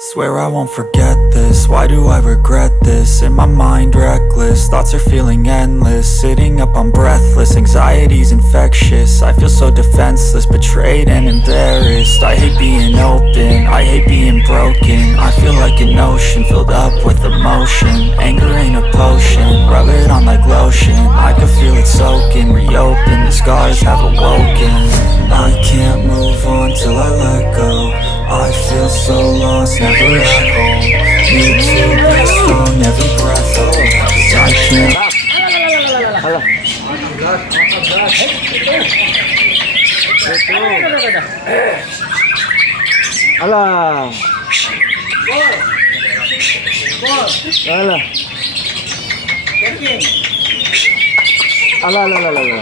Swear I won't forget this, why do I regret this? In my mind reckless, thoughts are feeling endless. Sitting up I'm breathless, anxiety's infectious. I feel so defenseless, betrayed and embarrassed. I hate being open, I hate being broken. I feel like an ocean filled up with emotion. Anger ain't a potion, rub it on like lotion. I can feel it soaking, reopen, the scars have awoken. I can't move on till I let go. I feel so lost, never at home. Need to be strong, every breath hold. 'Cause I can't. Alah. Alah. Alah, alah, alah, alah.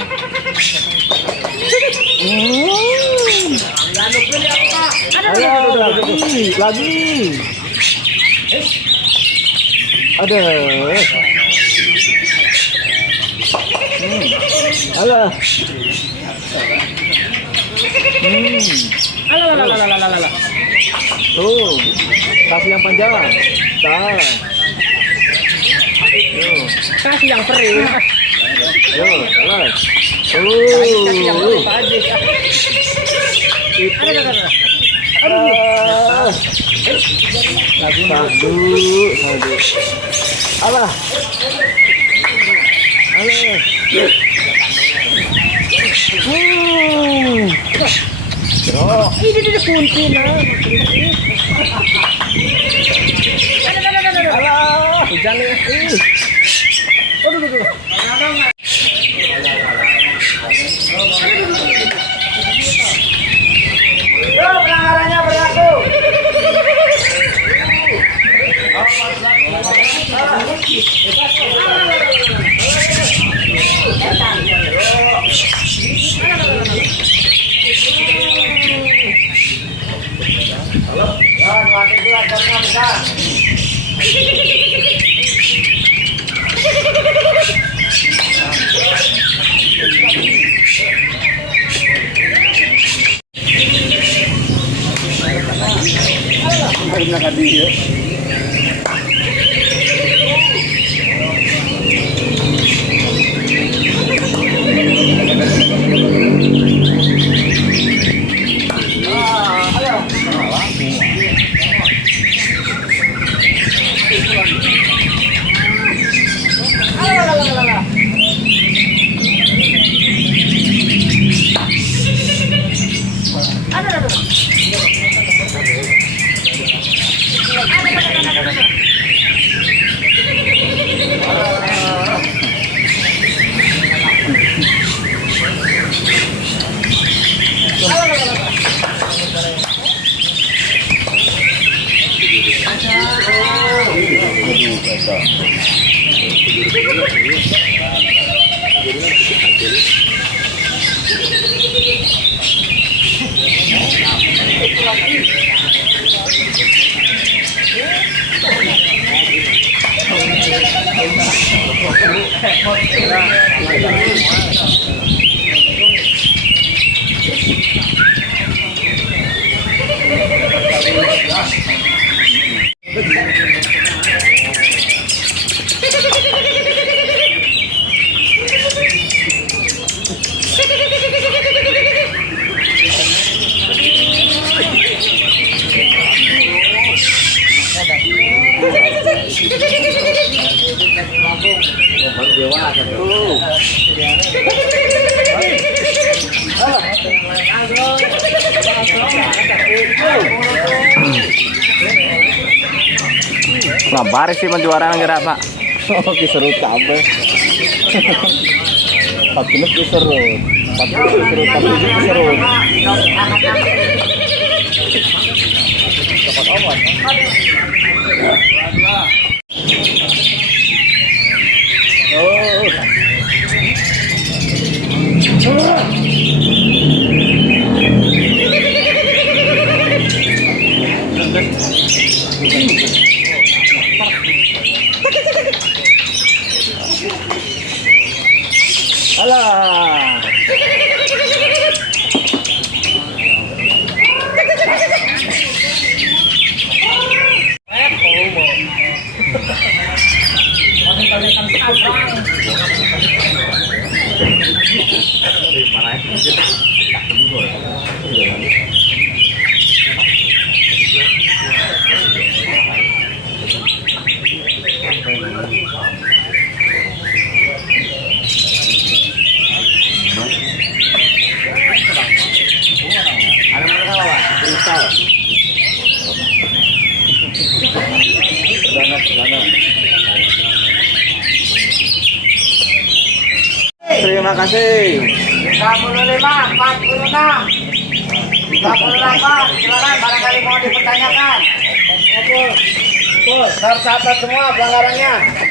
Alah, lagi. Ada. Alah. Alah. Tuh, kasih yang panjang. Tuh. Kasih yang kering. Tuh, alah. Lagi sadu. Alah. Ini kunci nah. Alah, hujan nih. Aduh. Pelanggarannya berlaku. Nah, baris sih menjuara nggak Pak? Oh, seru kabeh. Tapi ini seru. Tapi seru. Alah. Terima kasih. 35, 46, 38, silakan barangkali mau dipertanyakan. Tercatat semua pelanggarannya.